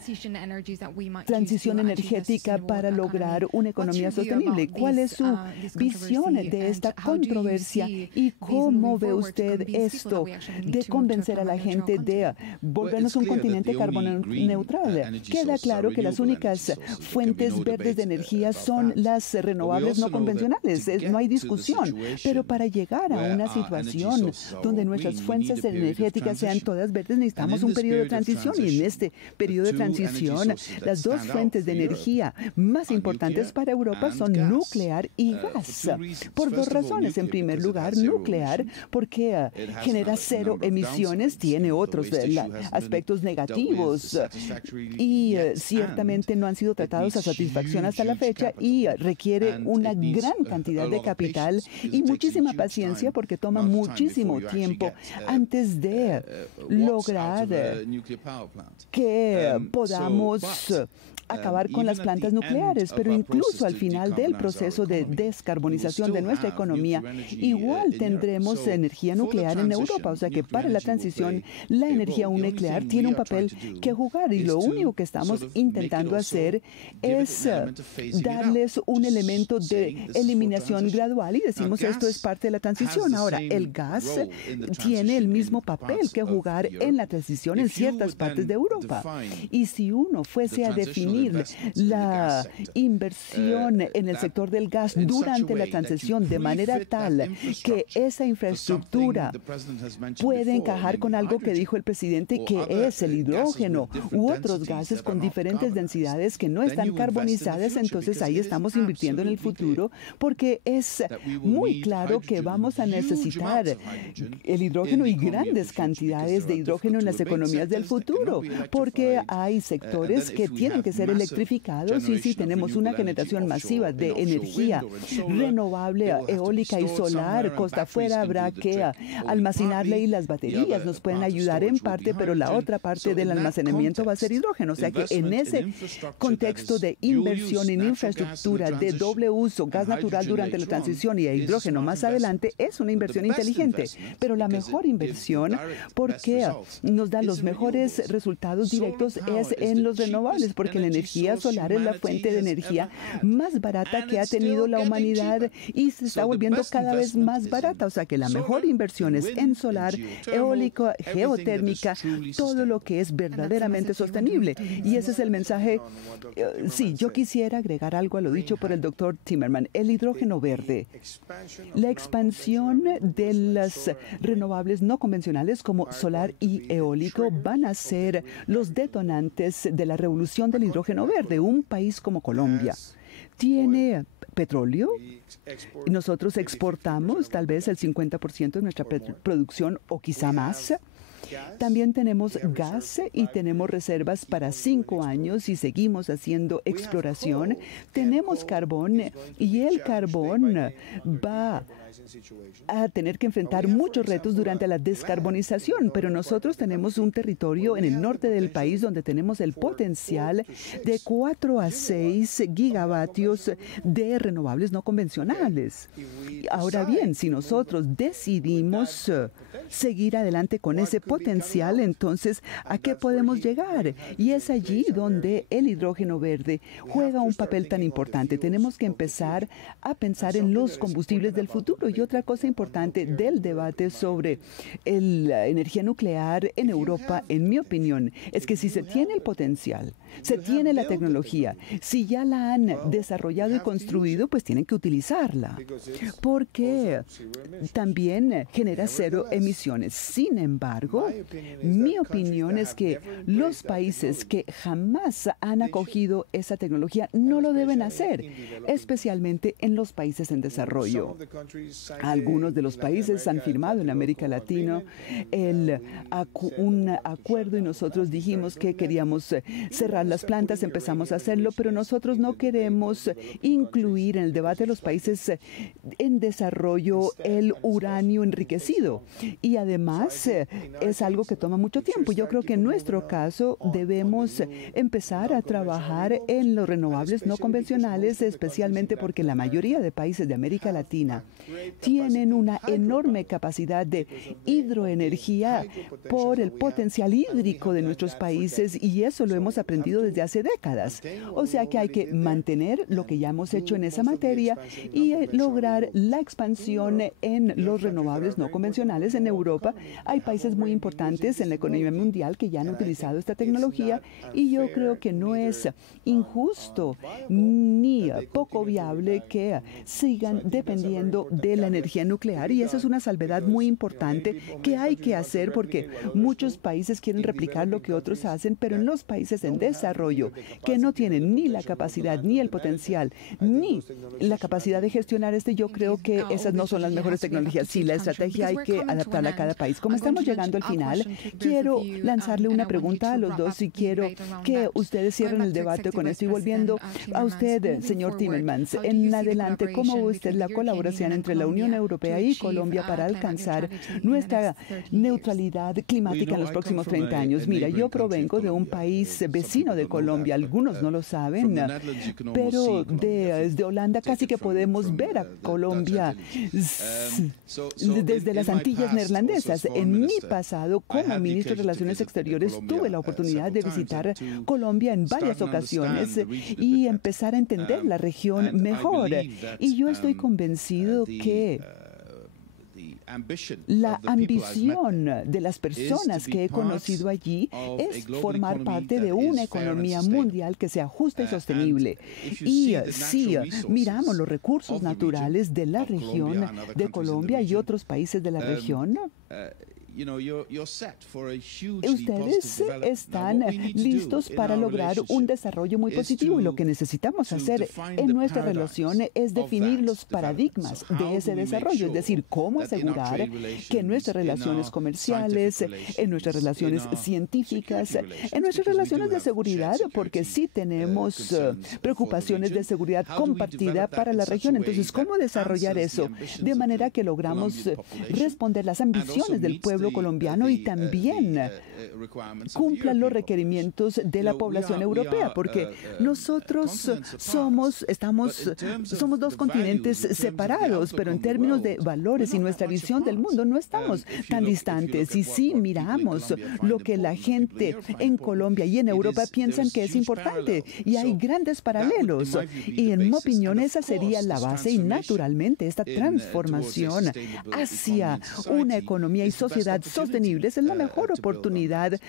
transición energética para lograr una economía sostenible. ¿Cuál es su visión de esta controversia y cómo ve usted esto de convencer a la gente de volvernos un continente carbono neutral? Queda claro que las únicas fuentes verdes de energía son las renovables no convencionales, no hay discusión, pero para llegar a una situación donde nuestras fuentes energéticas sean todas verdes, necesitamos un periodo de transición, y en este periodo de transición las dos fuentes de energía más importantes para Europa son nuclear y gas, por dos razones. En primer lugar, nuclear porque genera cero emisiones, tiene otros aspectos negativos y ciertamente no han sido tratados a satisfacción hasta la fecha, y requiere una gran cantidad de capital y muchísima paciencia porque toma muchísimo tiempo antes de lograr que podamos acabar con las plantas nucleares, pero incluso al final del proceso de descarbonización de nuestra economía, igual tendremos energía nuclear en Europa, o sea que para la transición la energía nuclear tiene un papel que jugar, y lo único que estamos intentando hacer es darles un elemento de eliminación gradual, y decimos esto es parte de la transición. Ahora, el gas tiene el mismo papel que jugar en la transición en ciertas partes de Europa, y si uno fuese a definir sostener la inversión en el sector del gas durante la transición de manera tal que esa infraestructura puede encajar con algo que dijo el presidente, que es el hidrógeno u otros gases con diferentes densidades que no están carbonizadas. Entonces ahí estamos invirtiendo en el futuro, porque es muy claro que vamos a necesitar el hidrógeno y grandes cantidades de hidrógeno en las economías del futuro, porque hay sectores que tienen que ser electrificados, y si tenemos una generación masiva de energía renovable, eólica y solar, costa afuera habrá que almacenarla, y las baterías nos pueden ayudar en parte, pero la otra parte del almacenamiento va a ser hidrógeno. O sea que en ese contexto de inversión en infraestructura de doble uso, gas natural durante la transición y hidrógeno más adelante, es una inversión inteligente. Pero la mejor inversión, porque nos da los mejores resultados directos, es en los renovables, porque la energía solar es la fuente de energía más barata que ha tenido la humanidad y se está volviendo cada vez más barata. O sea que la mejor inversión es en solar, eólico, geotérmica, todo lo que es verdaderamente sostenible. Y ese es el mensaje. Sí, yo quisiera agregar algo a lo dicho por el doctor Timmerman. El hidrógeno verde, la expansión de las renovables no convencionales como solar y eólico van a ser los detonantes de la revolución del hidrógeno verde. Un país como Colombia tiene petróleo. Nosotros exportamos tal vez el 50% de nuestra producción o quizá más. También tenemos gas y tenemos reservas para 5 años y seguimos haciendo exploración. Tenemos carbón y el carbón va a tener que enfrentar muchos retos durante la descarbonización, pero nosotros tenemos un territorio en el norte del país donde tenemos el potencial de 4 a 6 gigavatios de renovables no convencionales. Ahora bien, si nosotros decidimos seguir adelante con ese potencial, entonces, ¿a qué podemos llegar? Y es allí donde el hidrógeno verde juega un papel tan importante. Tenemos que empezar a pensar en los combustibles del futuro. Y otra cosa importante del debate sobre la energía nuclear en Europa, en mi opinión, es que si se tiene el potencial, se tiene la tecnología, si ya la han desarrollado y construido, pues tienen que utilizarla, porque también genera 0 emisiones. Sin embargo, mi opinión es que los países que jamás han acogido esa tecnología no lo deben hacer, especialmente en los países en desarrollo. Algunos de los países han firmado en América Latina un acuerdo y nosotros dijimos que queríamos cerrar las plantas, empezamos a hacerlo, pero nosotros no queremos incluir en el debate de los países en desarrollo el uranio enriquecido. Y además es algo que toma mucho tiempo. Yo creo que en nuestro caso debemos empezar a trabajar en los renovables no convencionales, especialmente porque la mayoría de países de América Latina tienen una enorme capacidad de hidroenergía por el potencial hídrico de nuestros países, y eso lo hemos aprendido desde hace décadas. O sea que hay que mantener lo que ya hemos hecho en esa materia y lograr la expansión en los renovables no convencionales. En Europa hay países muy importantes en la economía mundial que ya han utilizado esta tecnología, y yo creo que no es injusto ni poco viable que sigan dependiendo de la energía nuclear, y esa es una salvedad muy importante que hay que hacer, porque muchos países quieren replicar lo que otros hacen, pero en los países en desarrollo que no tienen ni la capacidad, ni el potencial, ni la capacidad de gestionar yo creo que esas no son las mejores tecnologías. Sí, la estrategia hay que adaptarla a cada país. Como estamos llegando al final, quiero lanzarle una pregunta a los dos y quiero que ustedes cierren el debate con esto. Y volviendo a usted, señor Timmermans, en adelante, ¿cómo ve usted la colaboración entre la Unión Europea y Colombia para alcanzar nuestra neutralidad climática en los próximos 30 años? Mira, yo provengo de un país vecino de Colombia, algunos no lo saben, pero desde Holanda casi que podemos ver a Colombia desde las Antillas neerlandesas. En mi pasado, como ministro de Relaciones Exteriores, tuve la oportunidad de visitar Colombia en varias ocasiones y empezar a entender la región mejor. Y yo estoy convencido que La ambición de las personas que he conocido allí es formar parte de una economía mundial que sea justa y sostenible. Y si miramos los recursos naturales de la región de Colombia y otros países de la región, ustedes están listos para lograr un desarrollo muy positivo, y lo que necesitamos hacer en nuestra relación es definir los paradigmas de ese desarrollo, es decir, cómo asegurar que en nuestras relaciones comerciales, en nuestras relaciones científicas, en nuestras relaciones de seguridad, porque sí tenemos preocupaciones de seguridad compartida para la región. Entonces, ¿cómo desarrollar eso de manera que logramos responder las ambiciones del pueblo colombiano y también cumplan los requerimientos de la población europea? Porque nosotros somos dos continentes separados, pero en términos de valores y nuestra visión del mundo no estamos tan distantes. Y si miramos lo que la gente en Colombia y en Europa piensan que es importante, y hay grandes paralelos, y en mi opinión esa sería la base, y naturalmente esta transformación hacia una economía y sociedad sostenibles es la mejor oportunidad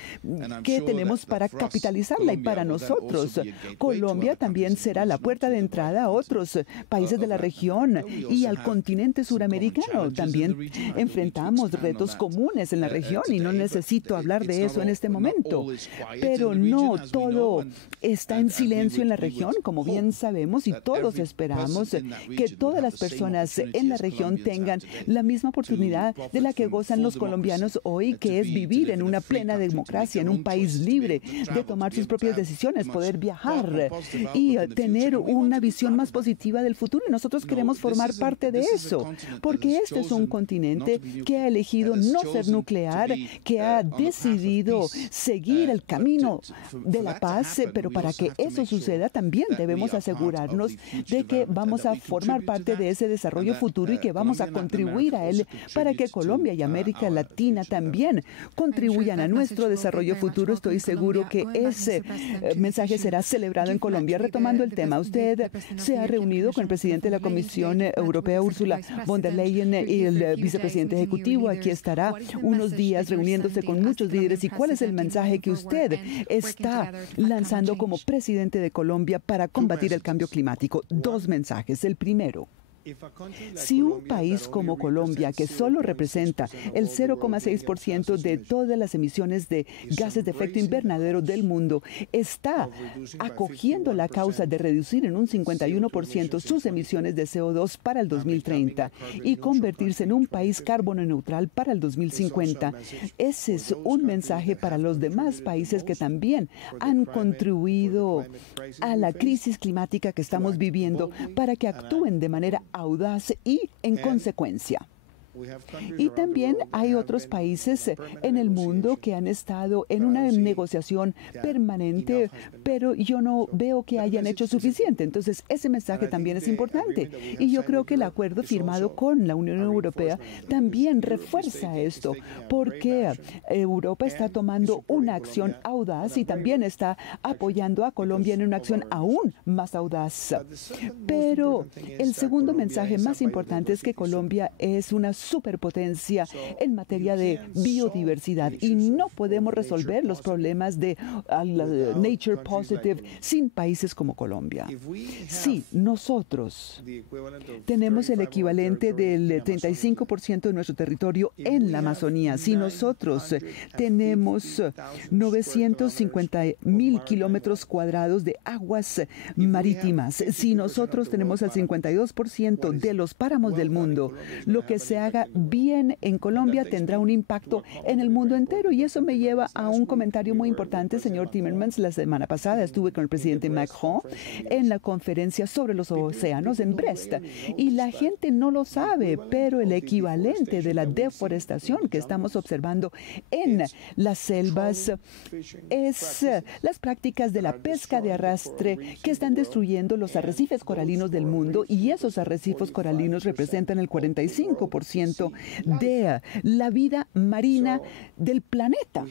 que tenemos para capitalizarla. Y para nosotros, Colombia también será la puerta de entrada a otros países de la región y al continente suramericano. También enfrentamos retos comunes en la región y no necesito hablar de eso en este momento. Pero no todo está en silencio en la región, como bien sabemos, y todos esperamos que todas las personas en la región tengan la misma oportunidad de la que gozan los colombianos hoy, que es vivir en una plena democracia, en un país libre de tomar sus propias decisiones, poder viajar y tener una visión más positiva del futuro. Y nosotros queremos formar parte de eso, porque este es un continente que ha elegido no ser nuclear, que ha decidido seguir el camino de la paz, pero para que eso suceda también debemos asegurarnos de que vamos a formar parte de ese desarrollo futuro y que vamos a contribuir a él para que Colombia y América Latina también contribuyan a nuestro desarrollo futuro. Estoy seguro que ese mensaje será celebrado en Colombia. Retomando el tema, usted se ha reunido con el presidente de la Comisión Europea, Ursula von der Leyen, y el vicepresidente ejecutivo. Aquí estará unos días reuniéndose con muchos líderes. ¿Y cuál es el mensaje que usted está lanzando como presidente de Colombia para combatir el cambio climático? Dos mensajes. El primero: si un país como Colombia, que solo representa el 0,6% de todas las emisiones de gases de efecto invernadero del mundo, está acogiendo la causa de reducir en un 51% sus emisiones de CO2 para el 2030 y convertirse en un país carbono neutral para el 2050, ese es un mensaje para los demás países que también han contribuido a la crisis climática que estamos viviendo, para que actúen de manera audaz y en consecuencia. Y también hay otros países en el mundo que han estado en una negociación permanente, pero yo no veo que hayan hecho suficiente. Entonces, ese mensaje también es importante. Y yo creo que el acuerdo firmado con la Unión Europea también refuerza esto, porque Europa está tomando una acción audaz y también está apoyando a Colombia en una acción aún más audaz. Pero el segundo mensaje más importante es que Colombia es una superpotencia en materia de biodiversidad y no podemos resolver los problemas de Nature Positive sin países como Colombia. Si nosotros tenemos el equivalente del 35% de nuestro territorio en la Amazonía, si nosotros tenemos 950,000 kilómetros cuadrados de aguas marítimas, si nosotros tenemos el 52% de los páramos del mundo, lo que se haga bien en Colombia tendrá un impacto en el mundo entero. Y eso me lleva a un comentario muy importante, señor Timmermans. La semana pasada estuve con el presidente Macron en la conferencia sobre los océanos en Brest. Y la gente no lo sabe, pero el equivalente de la deforestación que estamos observando en las selvas es las prácticas de la pesca de arrastre que están destruyendo los arrecifes coralinos del mundo, y esos arrecifes coralinos representan el 45% 50% de la vida marina del planeta.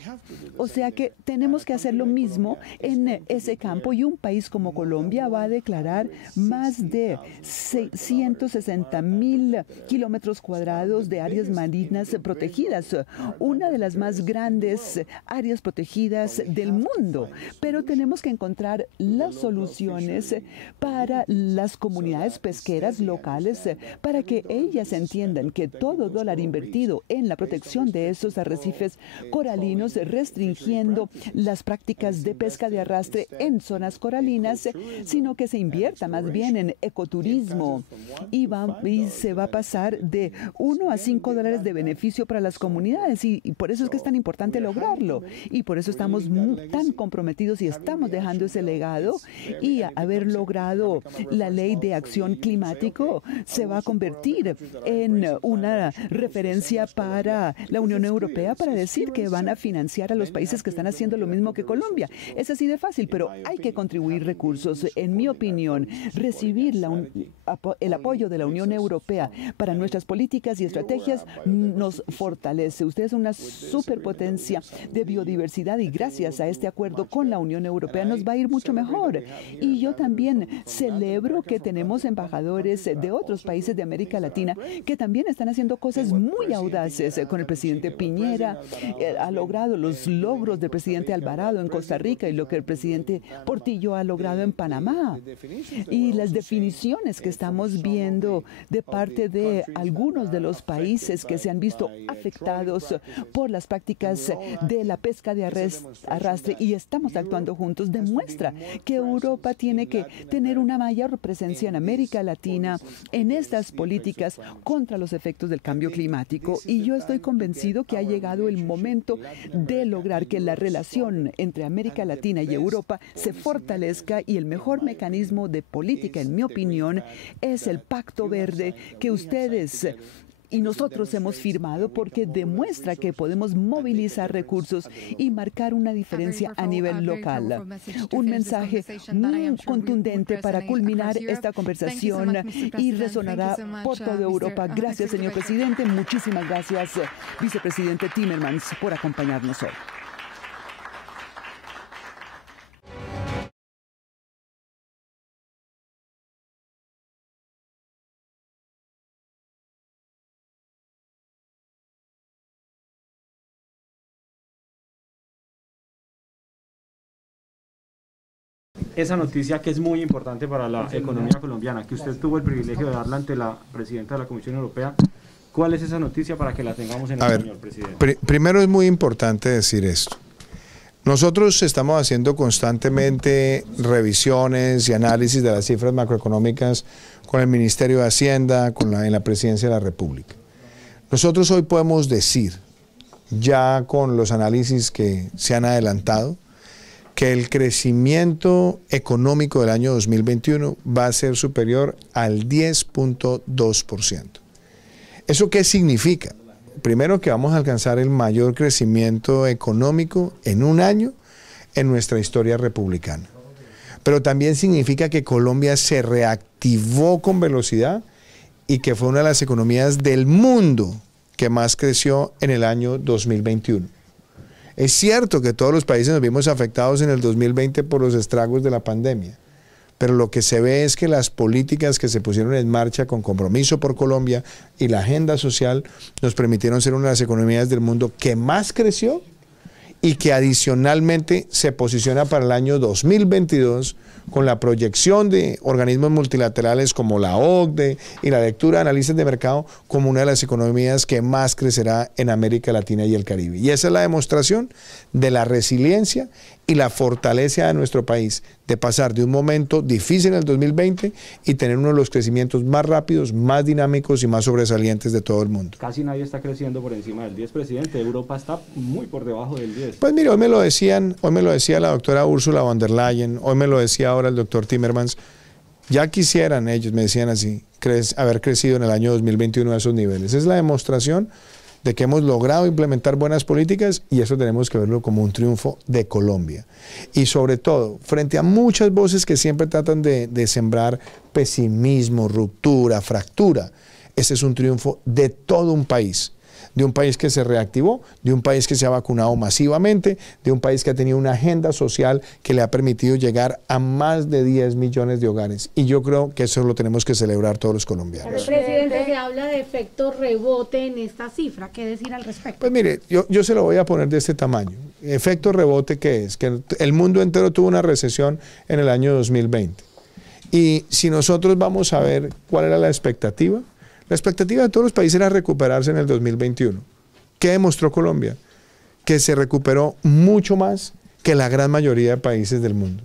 O sea que tenemos que hacer lo mismo en ese campo, y un país como Colombia va a declarar más de 160.000 kilómetros cuadrados de áreas marinas protegidas, una de las más grandes áreas protegidas del mundo. Pero tenemos que encontrar las soluciones para las comunidades pesqueras locales, para que ellas entiendan que todo dólar invertido en la protección de esos arrecifes coralinos, restringiendo las prácticas de pesca de arrastre en zonas coralinas, sino que se invierta más bien en ecoturismo, y se va a pasar de 1 a 5 dólares de beneficio para las comunidades, y por eso es que es tan importante lograrlo, y por eso estamos tan comprometidos y estamos dejando ese legado. Y haber logrado la ley de acción climático se va a convertir en una referencia para la Unión Europea para decir que van a financiar a los países que están haciendo lo mismo que Colombia. Es así de fácil, pero hay que contribuir recursos. En mi opinión, recibir el apoyo de la Unión Europea para nuestras políticas y estrategias nos fortalece. Usted es una superpotencia de biodiversidad, y gracias a este acuerdo con la Unión Europea nos va a ir mucho mejor. Y yo también celebro que tenemos embajadores de otros países de América Latina que también están haciendo cosas muy audaces. Con el presidente Piñera ha logrado los logros del presidente Alvarado en Costa Rica y lo que el presidente Portillo ha logrado en Panamá. Y las definiciones que estamos viendo de parte de algunos de los países que se han visto afectados por las prácticas de la pesca de arrastre, y estamos actuando juntos, demuestra que Europa tiene que tener una mayor presencia en América Latina en estas políticas contra los efectos del cambio climático. Y yo estoy convencido que ha llegado el momento de lograr que la relación entre América Latina y Europa se fortalezca, y el mejor mecanismo de política, en mi opinión, es el Pacto Verde que ustedes y nosotros hemos firmado, porque demuestra que podemos movilizar recursos y marcar una diferencia a nivel local. Un mensaje muy contundente para culminar esta conversación y resonará por toda Europa. Gracias, señor presidente. Muchísimas gracias, vicepresidente Timmermans, por acompañarnos hoy. Esa noticia que es muy importante para la economía colombiana, que usted tuvo el privilegio de darla ante la presidenta de la Comisión Europea. ¿Cuál es esa noticia para que la tengamos en el señor presidente? Primero es muy importante decir esto. Nosotros estamos haciendo constantemente revisiones y análisis de las cifras macroeconómicas con el Ministerio de Hacienda, en la Presidencia de la República. Nosotros hoy podemos decir, ya con los análisis que se han adelantado, que el crecimiento económico del año 2021 va a ser superior al 10.2%. ¿Eso qué significa? Primero, que vamos a alcanzar el mayor crecimiento económico en un año en nuestra historia republicana. Pero también significa que Colombia se reactivó con velocidad y que fue una de las economías del mundo que más creció en el año 2021. Es cierto que todos los países nos vimos afectados en el 2020 por los estragos de la pandemia, pero lo que se ve es que las políticas que se pusieron en marcha con Compromiso por Colombia y la agenda social nos permitieron ser una de las economías del mundo que más creció y que adicionalmente se posiciona para el año 2022 con la proyección de organismos multilaterales como la OCDE y la lectura de analistas de mercado como una de las economías que más crecerá en América Latina y el Caribe. Y esa es la demostración de la resiliencia y la fortaleza de nuestro país de pasar de un momento difícil en el 2020 y tener uno de los crecimientos más rápidos, más dinámicos y más sobresalientes de todo el mundo. Casi nadie está creciendo por encima del 10, presidente. Europa está muy por debajo del 10. Pues mire, hoy me lo decía la doctora Ursula von der Leyen, hoy me lo decía ahora el doctor Timmermans. Ya quisieran ellos, me decían así, haber crecido en el año 2021 a esos niveles. Es la demostración de que hemos logrado implementar buenas políticas, y eso tenemos que verlo como un triunfo de Colombia. Y sobre todo, frente a muchas voces que siempre tratan de sembrar pesimismo, ruptura, fractura, este es un triunfo de todo un país. De un país que se reactivó, de un país que se ha vacunado masivamente, de un país que ha tenido una agenda social que le ha permitido llegar a más de 10 millones de hogares. Y yo creo que eso lo tenemos que celebrar todos los colombianos. Presidente, se habla de efecto rebote en esta cifra. ¿Qué decir al respecto? Pues mire, yo se lo voy a poner de este tamaño. Efecto rebote, ¿qué es? Que el mundo entero tuvo una recesión en el año 2020. Y si nosotros vamos a ver cuál era la expectativa de todos los países era recuperarse en el 2021. ¿Qué demostró Colombia? Que se recuperó mucho más que la gran mayoría de países del mundo.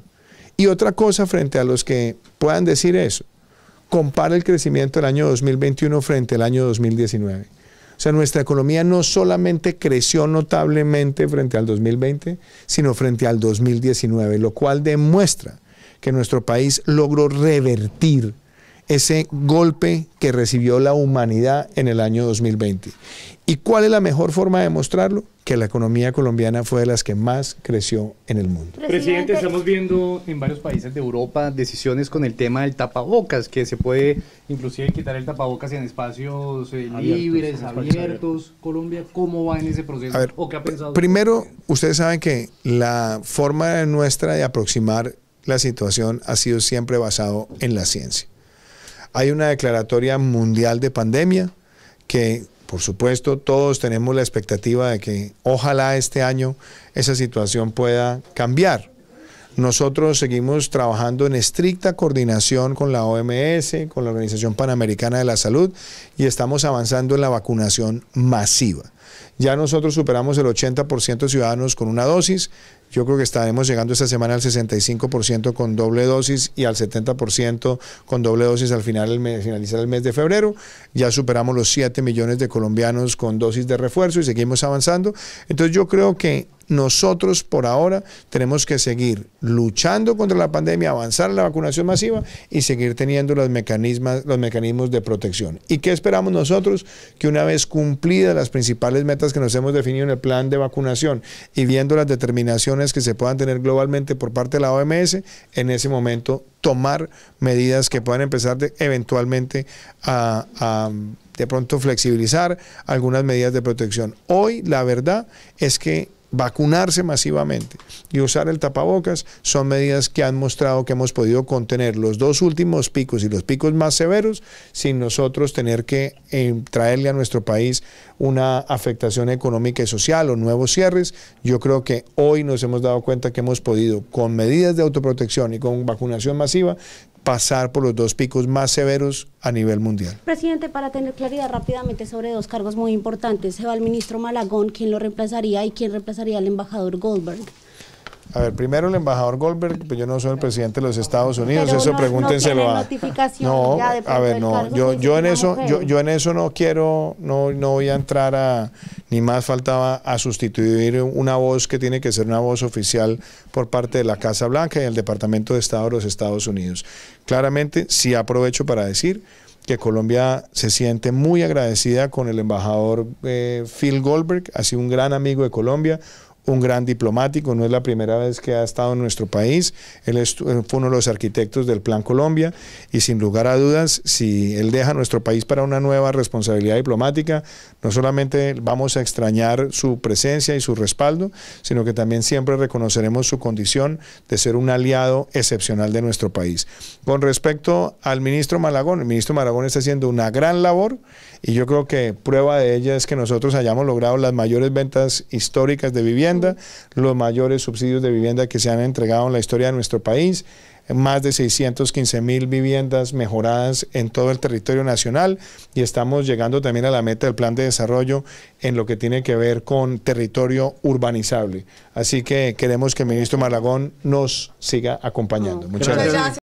Y otra cosa frente a los que puedan decir eso, compara el crecimiento del año 2021 frente al año 2019. O sea, nuestra economía no solamente creció notablemente frente al 2020, sino frente al 2019, lo cual demuestra que nuestro país logró revertir ese golpe que recibió la humanidad en el año 2020. ¿Y cuál es la mejor forma de demostrarlo? Que la economía colombiana fue de las que más creció en el mundo. Presidente, estamos viendo en varios países de Europa decisiones con el tema del tapabocas, que se puede inclusive quitar el tapabocas en espacios libres, abiertos. Colombia, ¿cómo va en ese proceso? A ver, ¿O qué ha pensado? Primero, ustedes saben que la forma nuestra de aproximar la situación ha sido siempre basado en la ciencia. Hay una declaratoria mundial de pandemia que, por supuesto, todos tenemos la expectativa de que ojalá este año esa situación pueda cambiar. Nosotros seguimos trabajando en estricta coordinación con la OMS, con la Organización Panamericana de la Salud y estamos avanzando en la vacunación masiva. Ya nosotros superamos el 80% de ciudadanos con una dosis. Yo creo que estaremos llegando esta semana al 65% con doble dosis y al 70% con doble dosis al finalizar el mes de febrero. Ya superamos los 7 millones de colombianos con dosis de refuerzo y seguimos avanzando. Entonces yo creo que nosotros por ahora tenemos que seguir luchando contra la pandemia, avanzar en la vacunación masiva y seguir teniendo los mecanismos de protección. ¿Y qué esperamos nosotros? Que una vez cumplidas las principales metas que nos hemos definido en el plan de vacunación y viendo las determinaciones que se puedan tener globalmente por parte de la OMS, en ese momento tomar medidas que puedan empezar eventualmente a de pronto flexibilizar algunas medidas de protección. Hoy la verdad es que vacunarse masivamente y usar el tapabocas son medidas que han mostrado que hemos podido contener los dos últimos picos y los picos más severos sin nosotros tener que traerle a nuestro país una afectación económica y social o nuevos cierres. Yo creo que hoy nos hemos dado cuenta que hemos podido, con medidas de autoprotección y con vacunación masiva, pasar por los dos picos más severos a nivel mundial. Presidente, para tener claridad rápidamente sobre dos cargos muy importantes, se va el ministro Malagón, ¿quién lo reemplazaría y quién reemplazaría al embajador Goldberg? A ver, primero el embajador Goldberg, pues yo no soy el presidente de los Estados Unidos, pero eso pregúntenselo a... No, a ver, no, yo en eso no quiero, no voy a entrar a, ni más faltaba, a sustituir una voz que tiene que ser una voz oficial por parte de la Casa Blanca y el Departamento de Estado de los Estados Unidos. Claramente, sí aprovecho para decir que Colombia se siente muy agradecida con el embajador Phil Goldberg, ha sido un gran amigo de Colombia, un gran diplomático, no es la primera vez que ha estado en nuestro país, él fue uno de los arquitectos del Plan Colombia y sin lugar a dudas, si él deja nuestro país para una nueva responsabilidad diplomática, no solamente vamos a extrañar su presencia y su respaldo, sino que también siempre reconoceremos su condición de ser un aliado excepcional de nuestro país. Con respecto al ministro Malagón, el ministro Malagón está haciendo una gran labor y yo creo que prueba de ella es que nosotros hayamos logrado las mayores ventas históricas de vivienda, los mayores subsidios de vivienda que se han entregado en la historia de nuestro país, más de 615,000 viviendas mejoradas en todo el territorio nacional y estamos llegando también a la meta del plan de desarrollo en lo que tiene que ver con territorio urbanizable. Así que queremos que el ministro Malagón nos siga acompañando. Muchas gracias.